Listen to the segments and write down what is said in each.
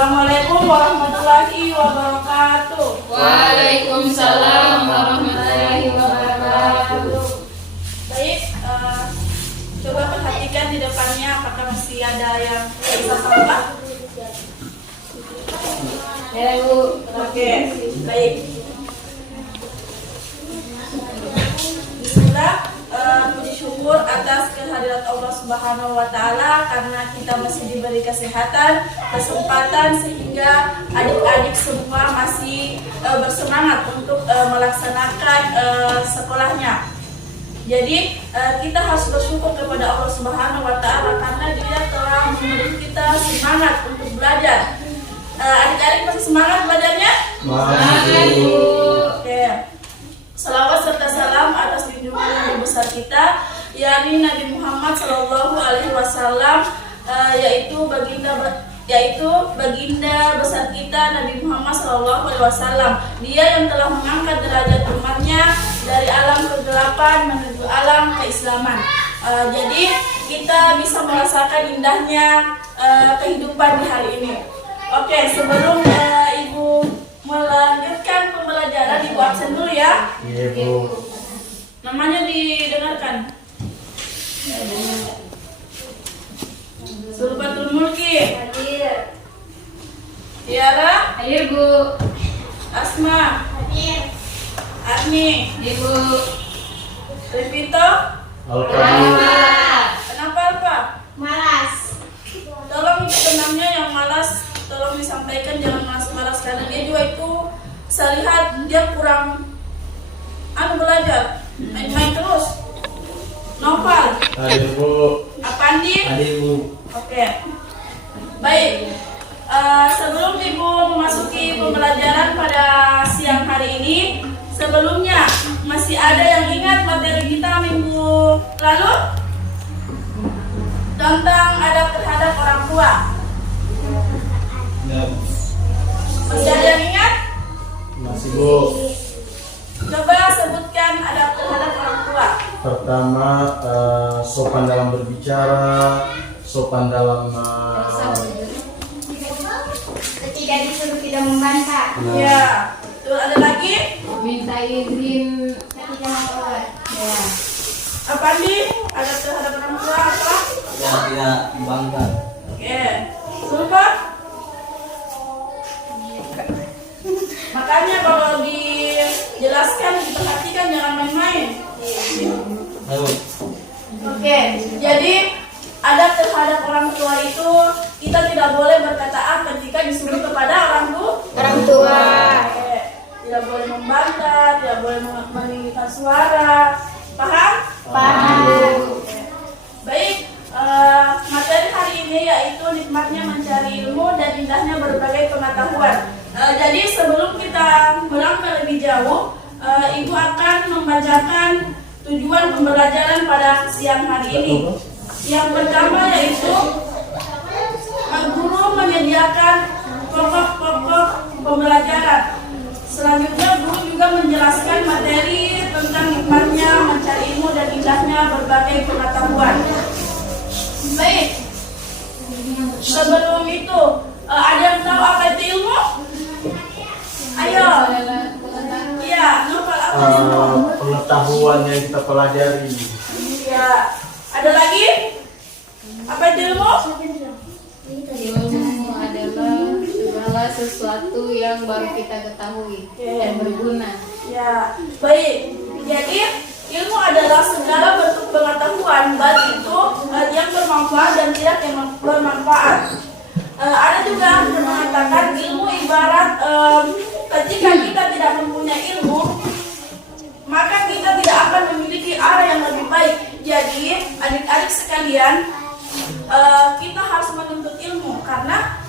Assalamualaikum warahmatullahi wabarakatuh. Waalaikumsalam warahmatullahi wabarakatuh. Baik, coba perhatikan di depannya apakah masih ada yang bisa sampah? Ya, Bu. Oke, baik. Bismillah, puji syukur atas kehadirat Allah Subhanahu wa Ta'ala karena kita masih diberi kesehatan, kesempatan sehingga adik-adik semua masih bersemangat untuk melaksanakan sekolahnya. Jadi kita harus bersyukur kepada Allah Subhanahu wa Ta'ala karena Dia telah memberi kita semangat untuk belajar. Adik-adik masih semangat belajarnya? Masih. Oke. Salawat serta salam atas junjungan Nabi besar kita, yakni Nabi Muhammad Sallallahu Alaihi Wasallam, yaitu baginda besar kita Nabi Muhammad Sallallahu Alaihi Wasallam. Dia yang telah mengangkat derajat umatnya dari alam kegelapan menuju alam keislaman. Jadi kita bisa merasakan indahnya kehidupan di hari ini. Oke, sebelum Ibu melanjutkan pembelajaran, Ibu absen dulu ya. Iya, Bu. Namanya didengarkan. Sulfatul Mulki. Hadir. Tiara. Hadir, Bu. Asma. Hadir. Arni. Ibu. Revito. Alhamdulillah. Kenapa Alfa? Malas. Tolong tenangnya yang malas tolong disampaikan, jangan malas-malas karena dia juga itu saya lihat dia kurang belajar, main-main terus. Novel. Hadir, Bu. Apandi? Hadir, Bu. Oke. Baik. Sebelum Ibu memasuki pembelajaran pada siang hari ini, sebelumnya masih ada yang ingat materi kita minggu lalu tentang adab terhadap orang tua? Ya, Masih ada yang ingat? masih, Bu. Coba sebutkan adab terhadap orang tua. Pertama, sopan dalam berbicara, sopan dalam Ketika disuruh tidak membantah. Ya. Tuh ada lagi? Minta izin ketika mau keluar. Ya. Apa nih? Adab terhadap orang tua apa? Yang tidak bangga. Oke. Lupa? Makanya kalau dijelaskan, diperhatikan, jangan main-main. Ayo. Oke, jadi adab terhadap orang tua itu kita tidak boleh berkata ketika disuruh kepada orang tua. Oke. Tidak boleh membantah, tidak boleh meninggikan suara. Paham? Paham. Oke. Baik, materi hari ini yaitu nikmatnya mencari ilmu dan indahnya berbagai pengetahuan. Jadi sebelum kita melangkah lebih jauh, Ibu akan membacakan tujuan pembelajaran pada siang hari ini. Yang pertama yaitu guru menyediakan pokok-pokok pembelajaran. Selanjutnya guru juga menjelaskan materi tentang nikmatnya mencari ilmu dan indahnya berbagai pengetahuan. Baik, sebelum itu ada yang tahu apa itu ilmu? Ayo. Iya, Novel apa ilmu? pengetahuan yang kita pelajari. Iya. Ada lagi? Apa itu ilmu? Ilmu adalah segala sesuatu yang baru kita ketahui dan berguna. Ya, baik. Jadi ilmu adalah segala bentuk pengetahuan, baik itu yang bermanfaat dan tidak yang bermanfaat. Ada juga yang mengatakan ilmu ibarat ketika kita tidak mempunyai ilmu, maka kita tidak akan memiliki arah yang lebih baik. Jadi adik-adik sekalian, kita harus menuntut ilmu karena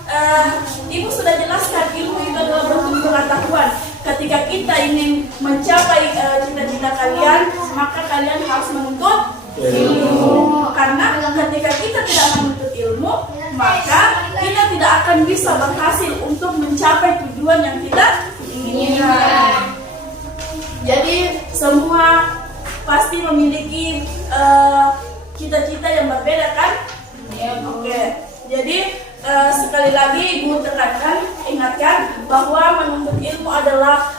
Ibu sudah jelaskan ilmu itu adalah bentuk pengetahuan. Ketika kita ingin mencapai cita-cita kalian, maka kalian harus menuntut ilmu. Karena ketika kita tidak menuntut ilmu, maka kita tidak akan bisa berhasil untuk mencapai tujuan yang kita inginkan. Jadi semua pasti memiliki cita-cita yang berbeda kan? Oke. Jadi sekali sekali lagi Ibu tekankan, ingatkan bahwa menuntut ilmu adalah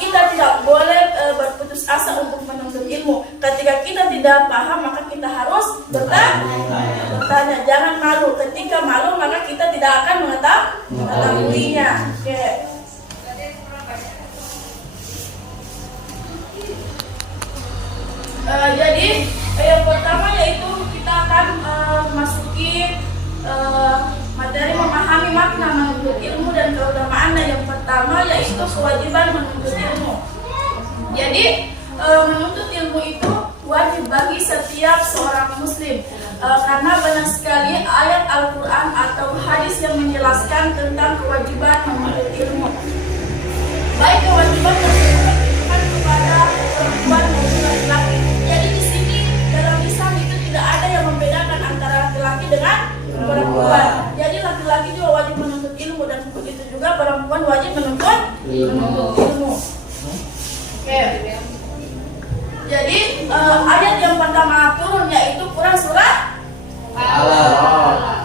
kita tidak boleh berputus asa untuk menuntut ilmu. Ketika kita tidak paham maka kita harus bertanya. Jangan malu. Ketika malu maka kita tidak akan mengetahuinya. Oke. Jadi yang pertama yaitu kita akan masuki materi memahami makna menuntut ilmu dan keutamaannya. Yang pertama yaitu kewajiban menuntut ilmu. Jadi menuntut ilmu itu wajib bagi setiap seorang muslim karena banyak sekali ayat Al-Quran atau hadis yang menjelaskan tentang kewajiban menuntut ilmu. Baik kewajiban tersebut diberikan kepada perempuan maupun laki-laki. Jadi di sini dalam Islam itu tidak ada yang membedakan antara laki-laki dengan perempuan. Jadi laki-laki juga wajib menuntut ilmu dan begitu juga perempuan wajib menuntut ilmu. Oke. Jadi ayat yang pertama turun yaitu Quran surah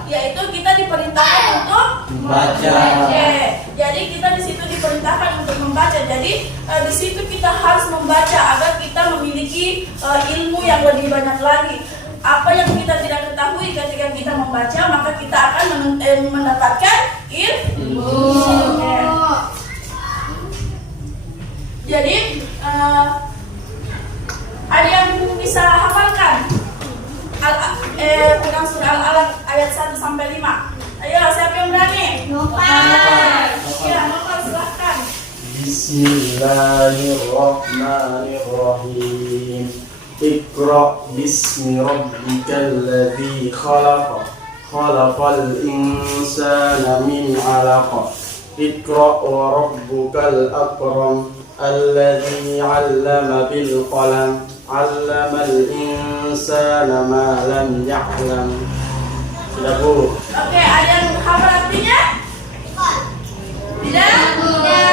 yaitu kita diperintahkan untuk Baca. Oke. Jadi kita di situ diperintahkan untuk membaca. Jadi di situ kita harus membaca agar kita memiliki ilmu yang lebih banyak lagi. Apa yang kita tidak ketahui ketika kita membaca maka kita akan mendapatkan ilmu. Oke. Jadi ada yang bisa hafalkan Quran surah Al-Alaq ayat 1 sampai 5. Ayo, siapa yang berani? Nopal. Ya, Nopal silahkan. Bismillahirrahmanirrahim. Iqra bismi rabbikal ladzi khalaq. Khalaqal insana min 'alaq. Iqra wa rabbukal akram. Alladzi 'allama bil qalam. 'Allamal insana ma lam ya'lam. Sudah, Bu. Oke, ada yang hafal artinya? Tidak? Oke.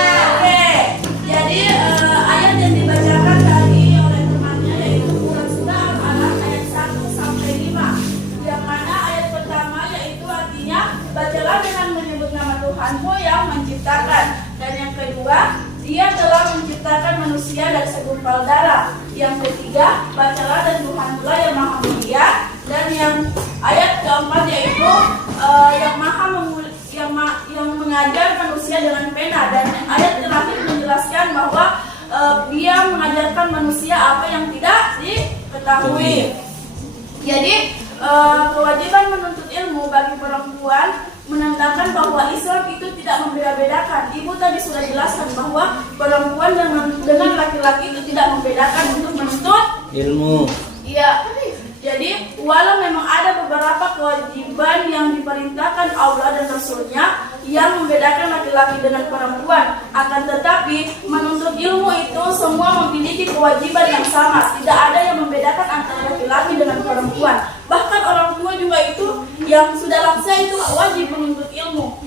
Jadi ayat yang dibacakan tadi oleh temannya yaitu Quran surah Al-Alaq ayat 1 sampai 5. Yang mana ayat pertama yaitu artinya bacalah dengan menyebut nama Tuhanmu yang menciptakan. Dan yang kedua, Dia telah menciptakan manusia dari segumpal darah. Yang ketiga, bacalah dan Tuhanlah yang maha mulia. Dan yang ayat keempat yaitu yang mengajar manusia dengan pena. Dan ayat terakhir menjelaskan bahwa Dia mengajarkan manusia apa yang tidak diketahui. Jadi kewajiban menuntut ilmu bagi perempuan menandakan bahwa Islam itu tidak membeda-bedakan. Ibu tadi sudah jelaskan bahwa perempuan dengan laki-laki itu tidak membedakan untuk menuntut Ilmu. Iya. Jadi walau memang ada beberapa kewajiban yang diperintahkan Allah dan Rasulnya yang membedakan laki-laki dengan perempuan, akan tetapi menuntut ilmu itu semua memiliki kewajiban yang sama. Tidak ada yang membedakan antara laki-laki dengan perempuan. Bahkan orang tua juga itu yang sudah lansia itu wajib menuntut ilmu.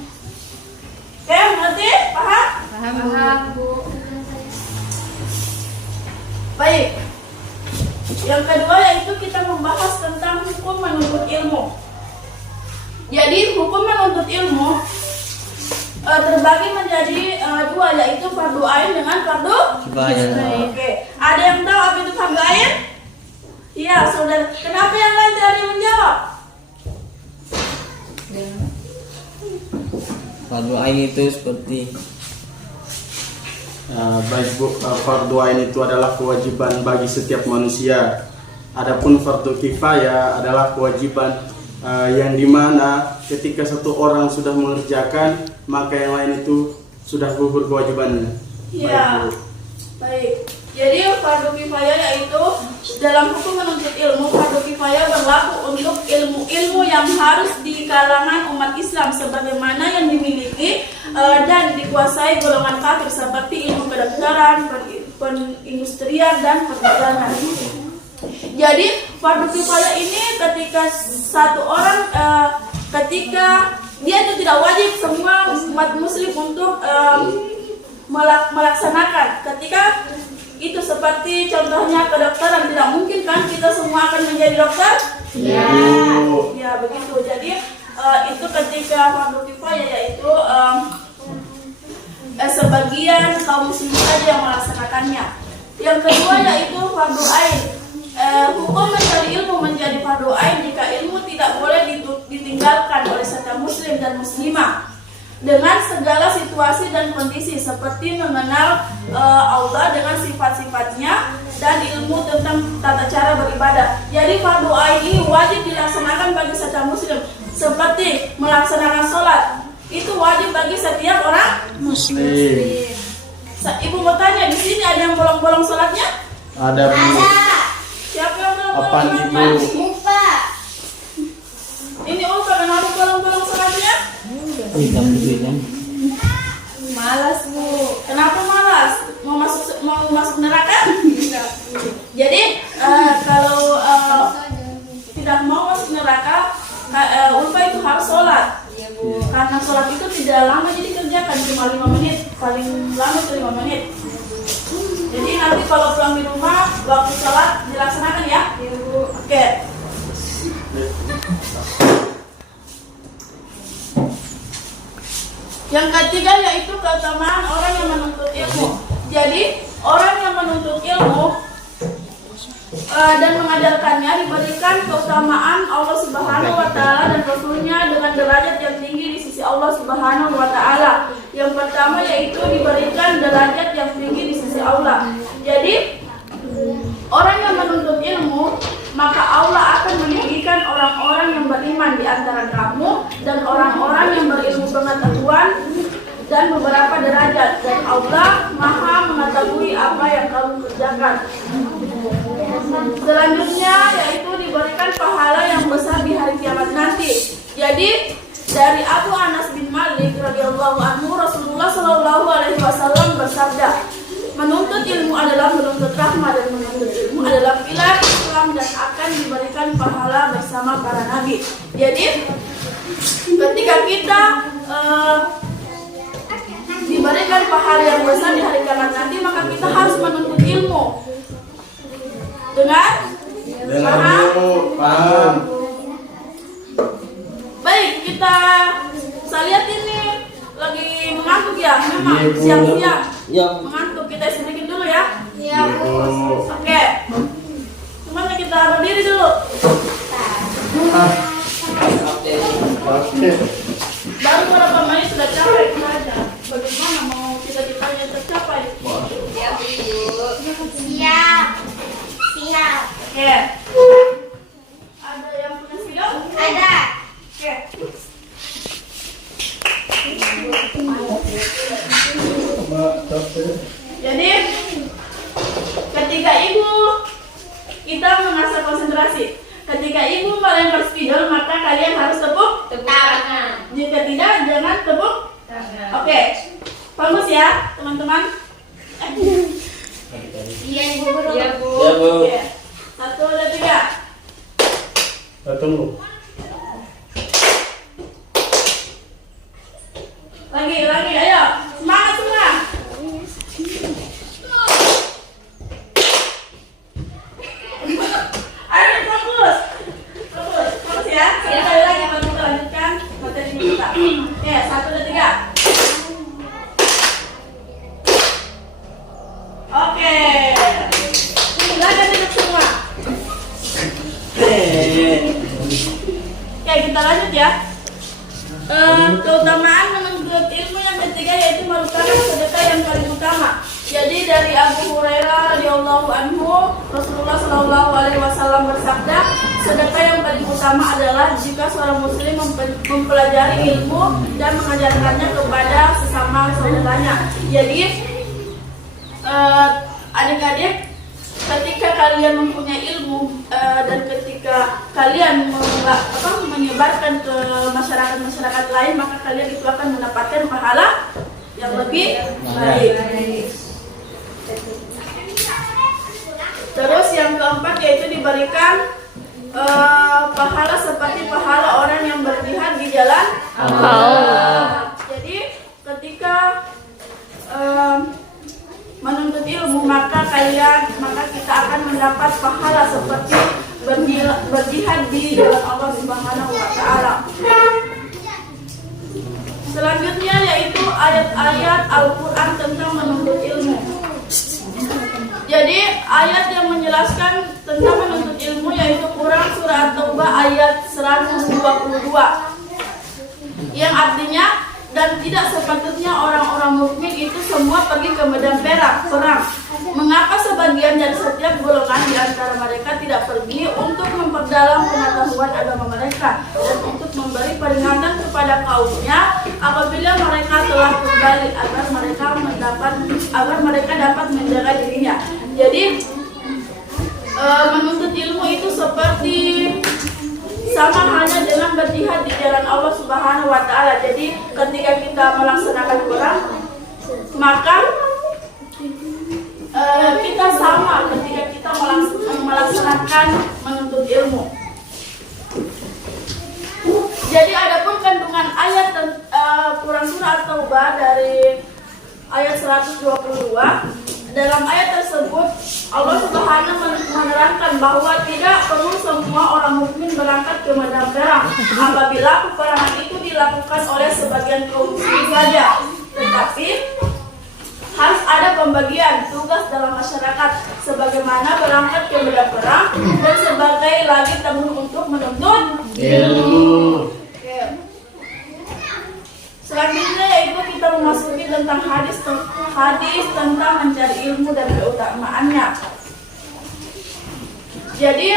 Oke, ngerti? Paham? Paham, Bu. Baik. Yang kedua yaitu kita membahas tentang hukum menuntut ilmu. Jadi hukum menuntut ilmu terbagi menjadi dua, yaitu fardu ain dengan fardu kifayah. Oke. Ada yang tahu apa itu fardu ain? Iya, saudara. Kenapa yang lain tidak ada yang menjawab? Fardu ain itu seperti Baik, Bu, fardu ain itu adalah kewajiban bagi setiap manusia. Adapun fardu kifayah adalah kewajiban yang dimana ketika satu orang sudah mengerjakan maka yang lain itu sudah gugur kewajibannya. Iya. Baik. Jadi fardu kifayah yaitu dalam hukum menuntut ilmu, fardu kifayah berlaku untuk ilmu-ilmu yang harus di kalangan umat Islam sebagaimana yang dimiliki dan dikuasai golongan kafir seperti ilmu kedokteran, perindustrian dan perdagangan. Jadi fardu kifayah ini ketika satu orang ketika dia itu tidak wajib semua umat muslim untuk melaksanakan. Ketika itu seperti contohnya kedokteran, tidak mungkin kan kita semua akan menjadi dokter? Ya begitu. Jadi itu ketika fardu kifayah, yaitu sebagian kaum muslimin saja yang melaksanakannya. Yang kedua yaitu fardu ain. Hukum mencari ilmu menjadi fardu ain jika ilmu tidak boleh ditinggalkan oleh setiap muslim dan muslimah dengan segala situasi dan kondisi, seperti mengenal Allah dengan sifat-sifatnya dan ilmu tentang tata cara beribadah. Jadi fardu ain ini wajib dilaksanakan bagi setiap muslim, seperti melaksanakan sholat itu wajib bagi setiap orang Muslim. Ibu mau tanya, di sini ada yang bolong-bolong sholatnya? Ada Bu. Siapa yang Apaan, bolong-bolong? Ibu? Ini Ulfa, kenapa bolong-bolong sholatnya? Hitam dulu kan. Malas Bu. Kenapa malas? Mau masuk neraka? Jadi kalau tidak mau masuk neraka, Ulfa itu harus sholat. Iya Bu. Karena sholat itu tidak lama jadi kerjakan, cuma 5 menit, paling lama itu 5 menit. Jadi nanti kalau pulang di rumah waktu sholat dilaksanakan ya. Iya Bu. Oke. Yang ketiga yaitu keutamaan orang yang menuntut ilmu. Jadi orang yang menuntut ilmu dan mengajarkannya diberikan keutamaan Allah Subhanahu wa taala dan Rasulnya dengan derajat yang tinggi di sisi Allah Subhanahu wa taala. Yang pertama yaitu diberikan derajat yang tinggi di sisi Allah. Jadi orang yang menuntut ilmu, maka Allah akan meninggikan orang-orang yang beriman di antara kamu dan orang-orang yang berilmu pengetahuan dan beberapa derajat, dan Allah Maha mengetahui apa yang kamu kerjakan. Selanjutnya yaitu diberikan pahala yang besar di hari kiamat nanti. Jadi dari Abu Anas bin Malik radhiyallahu anhu, Rasulullah shallallahu alaihi wasallam bersabda, menuntut ilmu adalah menuntut rahmah, dan menuntut ilmu adalah pilar Islam dan akan diberikan pahala bersama para nabi. Jadi ketika kita diberikan pahala yang besar di hari kiamat nanti, maka kita harus menuntut ilmu dengan paham. Paham. Baik, saya lihat ini lagi mengantuk ya, memang Iya, Bu. siang-siang Ya. mengantuk. Kita sedikit dulu ya. Iya Bu. Oke. Semuanya kita berdiri dulu. Oke. Baru beberapa menit sudah capek kita aja. Bagaimana mau cita-citanya tercapai? Iya Bu. Siap. Siap. Oke. Ada yang punya spidol? Ada. Oke. Jadi ketika ibu kita mengasah konsentrasi. Ketika ibu melempar spidol, maka kalian harus tepuk Tangan. Jika tidak, jangan tepuk. Oke. Fokus ya, teman-teman. Iya Ibu Guru. Iya Bu. Ya Bu. Oke. 1, 2, 3. Tunggu. Lagi, ayo. Semangat semua. Ayo fokus. Fokus ya. Sekali lagi baru kita lanjutkan materi kita. Oke, 1, 2, 3. Oke. Silakan duduk semua. Oke, kita lanjut ya. Keutamaan menuntut ilmu yang ketiga yaitu merupakan sedekah yang paling utama. Jadi dari Abu Hurairah radhiyallahu anhu, Rasulullah shallallahu alaihi wasallam bersabda, sedekah yang paling utama adalah jika seorang muslim mempelajari ilmu dan mengajarkannya kepada sesama saudaranya. Jadi adik-adik, ketika kalian mempunyai ilmu dan ketika kalian menyebarkan ke masyarakat lain, maka kalian itu akan mendapatkan pahala yang lebih baik. Terus yang keempat yaitu diberikan pahala seperti pahala orang yang berjihad di jalan Allah. Jadi ketika menuntut ilmu, maka kita akan mendapat pahala seperti berjihad di jalan Allah Subhanahu wa taala. ayat-ayat Al-Quran tentang menuntut ilmu. Jadi ayat yang menjelaskan tentang menuntut ilmu yaitu Quran surah At-Taubah ayat 122 yang artinya, dan tidak sepatutnya orang-orang mukmin itu semua pergi ke medan perang. Mengapa sebagian dari setiap golongan di antara mereka tidak pergi untuk memperdalam pengetahuan agama mereka dan untuk memberi peringatan kepada kaumnya apabila mereka telah kembali agar mereka dapat menjaga dirinya. Jadi menuntut ilmu itu seperti sama halnya dengan berjihad di jalan Allah Subhanahu wa taala. Jadi ketika kita melaksanakan perang, maka kita sama ketika kita melaksanakan menuntut ilmu. Jadi adapun kandungan ayat Quran surah At-Taubah dari ayat 122, dalam ayat tersebut Allah Subhanahu menerangkan bahwa tidak perlu semua orang mukmin berangkat ke medan perang apabila peperangan itu dilakukan oleh sebagian kaum muslim saja, tetapi harus ada pembagian tugas dalam masyarakat sebagaimana berangkat ke medan perang dan sebagai lagi tanggung untuk menuntut ilmu. Selanjutnya yaitu kita memasuki tentang hadis tentang mencari ilmu dan keutamaannya. Jadi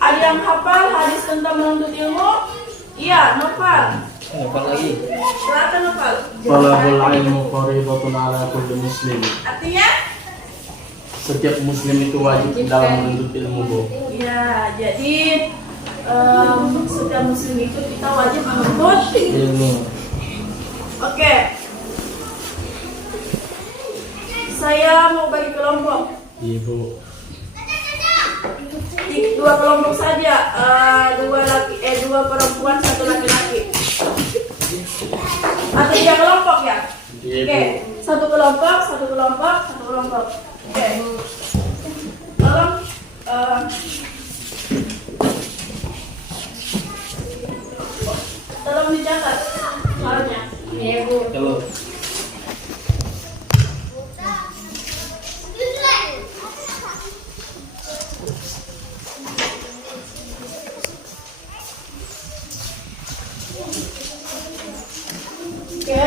ada yang hafal hadis tentang menuntut ilmu? Iya, Nopal. Apa lagi? Silakan Nopal. Talabul ilmu fardhatun ala kulli muslim. Artinya? Setiap muslim itu wajib dalam menuntut ilmu, Bu. Iya, jadi setiap muslim itu kita wajib menuntut Ilmu. Oke. Saya mau bagi kelompok. Ibu. Dua kelompok saja, dua perempuan, satu laki-laki. Atau 3 kelompok ya? Oke, satu kelompok. Oke. Tolong dicatat soalnya. Iya, Bu. Coba. Oke.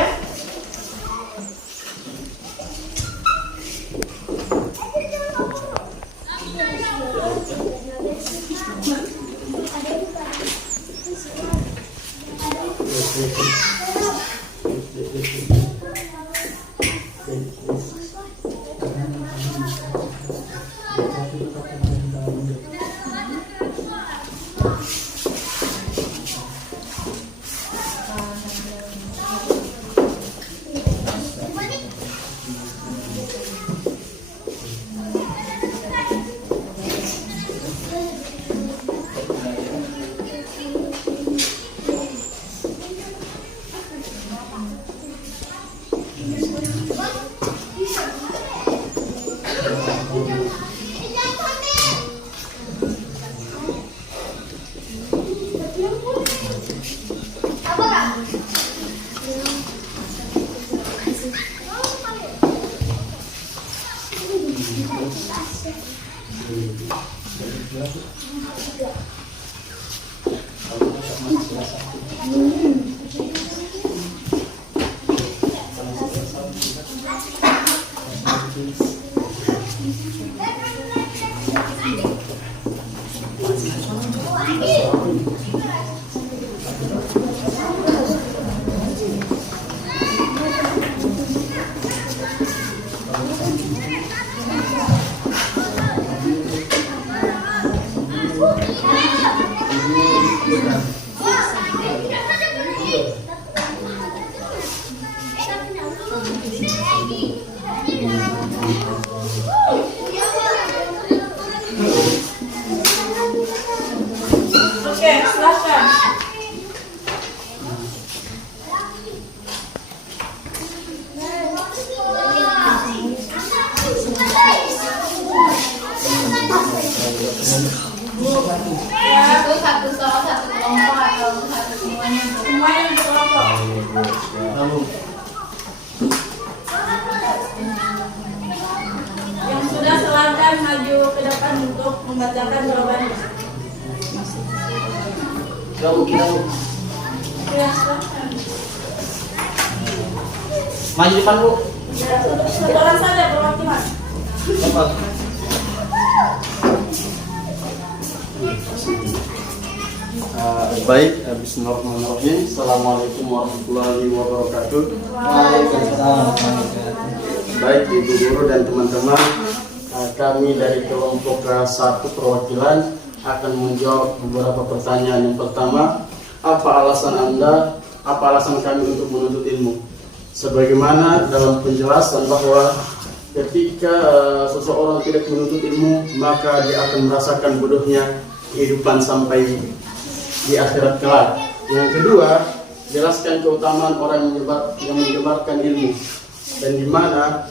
Oke, silakan. Itu satu kelompok atau satu semuanya, Bu? Semuanya di kelompok. Lalu silakan maju ke depan untuk membacakan jawabannya. Kita Ya, silakan. maju depan Bu. Ya, satu orang saja perwakilan. Bapak. Baik, bismillahirrahmanirrahim. Assalamualaikum warahmatullahi wabarakatuh. Waalaikumsalam. Baik Ibu Guru dan teman-teman, kami dari kelompok 1 perwakilan akan menjawab beberapa pertanyaan. Yang pertama, apa alasan Anda, apa alasan kami untuk menuntut ilmu? Sebagaimana dalam penjelasan bahwa ketika seseorang tidak menuntut ilmu, maka dia akan merasakan bodohnya kehidupan sampai di akhirat kelak. Yang kedua, jelaskan keutamaan orang yang menyebarkan ilmu, dan di mana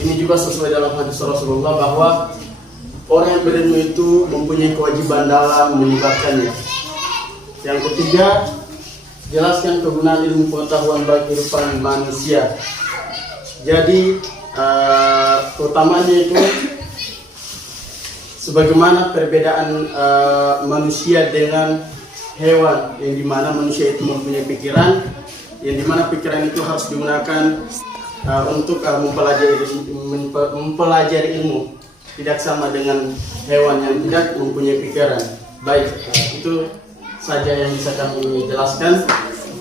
ini juga sesuai dalam hadis Rasulullah bahwa orang yang berilmu itu mempunyai kewajiban dalam menyebarkannya. Yang ketiga, jelaskan kegunaan ilmu pengetahuan bagi kehidupan manusia. Jadi keutamanya itu sebagaimana perbedaan manusia dengan hewan, yang dimana manusia itu mempunyai pikiran, yang dimana pikiran itu harus digunakan untuk mempelajari ilmu, tidak sama dengan hewan yang tidak mempunyai pikiran. Baik, itu saja yang bisa kami jelaskan.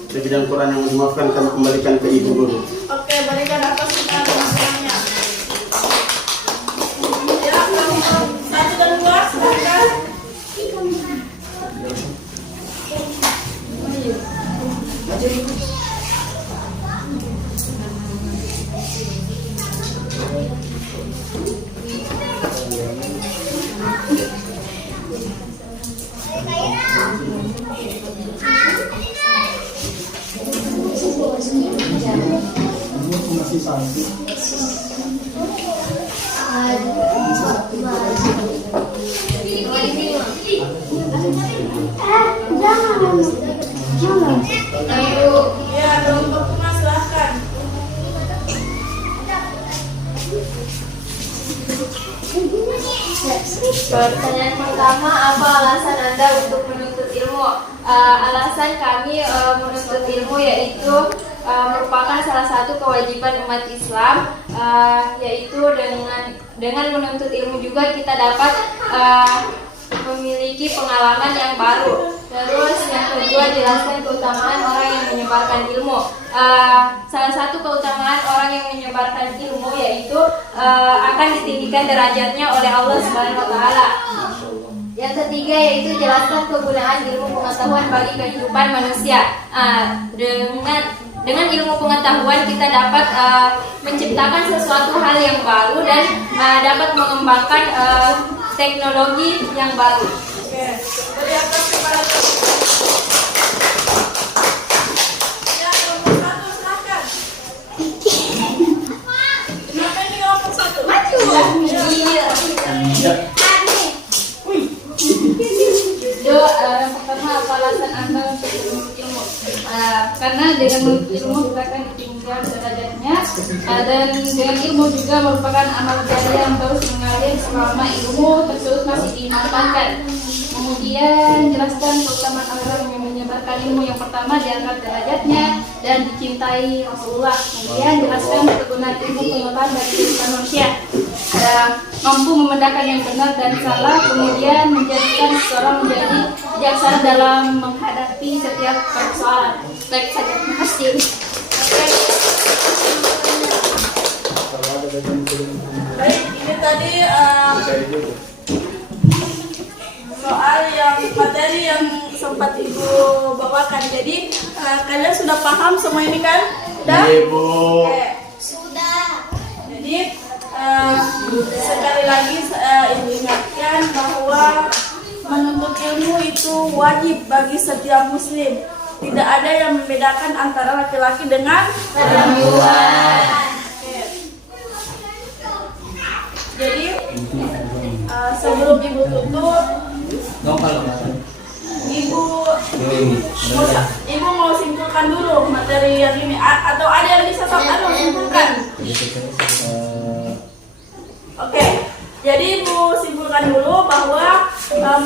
Lebih dan kurang yang dimaafkan kami kembalikan ke Ibu Guru. Oke, berikan apa sebenarnya masalahnya. Ya, kelompok 1 dan 2, silakan. Ya, kelompok 5, silakan. Pertanyaan pertama, apa alasan Anda untuk menuntut ilmu? Alasan kami menuntut ilmu yaitu merupakan salah satu kewajiban umat Islam, yaitu dengan menuntut ilmu juga kita dapat memiliki pengalaman yang baru. Terus yang kedua, jelaskan keutamaan orang yang menyebarkan ilmu. Salah satu keutamaan orang yang menyebarkan ilmu yaitu akan ditinggikan derajatnya oleh Allah Subhanahu wa taala. Yang ketiga yaitu jelaskan kegunaan ilmu pengetahuan bagi kehidupan manusia. Dengan ilmu pengetahuan kita dapat menciptakan sesuatu hal yang baru dan dapat mengembangkan teknologi yang baru. Oke, beri aplaus kepada ya, kelompok 1, silakan. Kenapa ini kelompok 1? Maju. Iya. Yang pertama, apa alasan Anda untuk menuntut ilmu? Karena dengan menuntut ilmu kita akan ditinggikan derajatnya, dan dengan ilmu juga merupakan amal jariah yang terus mengalir selama ilmu tersebut masih dimanfaatkan. Kemudian jelaskan keutamaan orang yang menyebarkan ilmu. Yang pertama, diangkat derajatnya dan dicintai Rasulullah. Kemudian jelaskan kegunaan ilmu pengetahuan bagi kehidupan manusia, mampu membedakan yang benar dan salah, kemudian menjadikan seseorang menjadi bijaksana dalam menghadapi setiap persoalan. Baik saja, terima kasih. Baik, ini tadi soal yang materi yang sempat Ibu bawakan. Jadi kalian sudah paham semua ini kan? Sudah? Iya, Bu. Oke. Sudah. Jadi sekali lagi Ibu ingatkan bahwa menuntut ilmu itu wajib bagi setiap muslim. Tidak ada yang membedakan antara laki-laki dengan perempuan. Oke. Jadi sebelum Ibu tutup, Ibu mau simpulkan dulu materi yang ini, atau ada yang bisa simpulkan? Oke, Jadi Ibu simpulkan dulu bahwa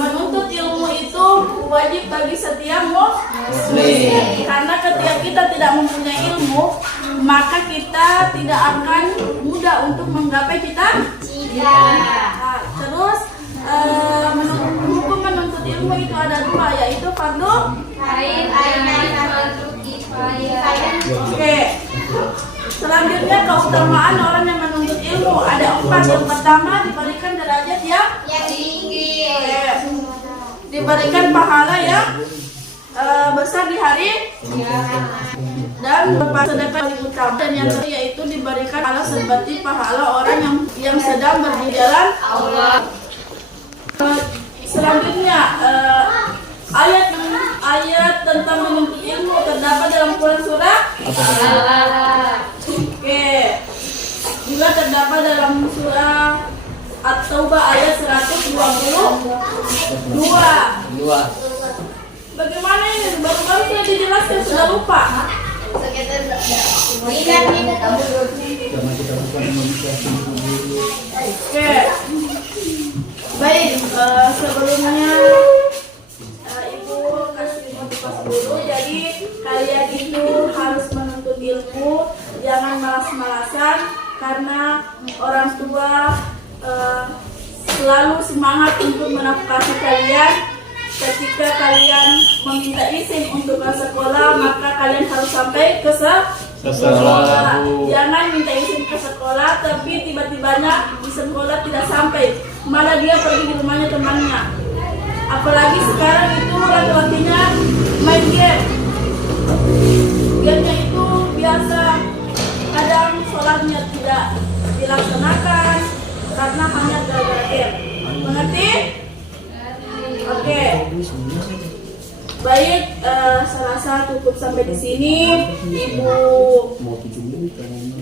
menuntut ilmu itu wajib bagi setiap muslim. Karena ketika kita tidak mempunyai ilmu, maka kita tidak akan mudah untuk menggapai cita-cita. Nah, terus hukum menuntut ilmu itu ada dua, yaitu fardu Ain fardu kifayah. Oke. Selanjutnya keutamaan orang yang menuntut ilmu ada 4. Yang pertama diberikan derajat yang tinggi. diberikan pahala yang besar di hari dan sedekah paling utama. Dan yang kedua yaitu diberikan pahala seperti pahala orang yang sedang berdiri di jalan Allah. Selanjutnya ayat tentang menuntut ilmu terdapat dalam Quran surah Oke. Juga terdapat dalam surah At-Taubah ayat 122. Bagaimana ini? Baru-baru sudah dijelaskan, sudah lupa. Oke. Baik, sebelumnya Ibu kasih motivasi dulu. Jadi kalian itu harus menuntut ilmu, jangan malas-malasan, karena orang tua selalu semangat untuk menafkahi kalian. Ketika kalian meminta izin untuk ke sekolah, maka kalian harus sampai ke sekolah. Jangan minta izin ke sekolah, tapi tiba-tibanya di sekolah tidak sampai, malah dia pergi di rumahnya temannya. Apalagi sekarang itu laki-lakinya main game. Gamenya itu biasa, kadang sholatnya tidak dilaksanakan karena hanya gara-gara game. Mengerti? Oke. Baik, saya rasa cukup sampai di sini. Ibu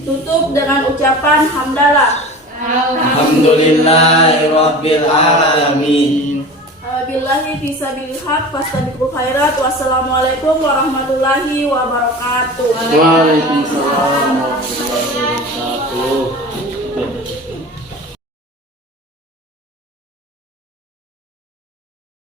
tutup dengan ucapan hamdalah. Alhamdulillahirabbil alamin. Billahi fisabilil haq fastabiqul khairat. Wassalamualaikum warahmatullahi wabarakatuh. Waalaikumsalam warahmatullahi wabarakatuh.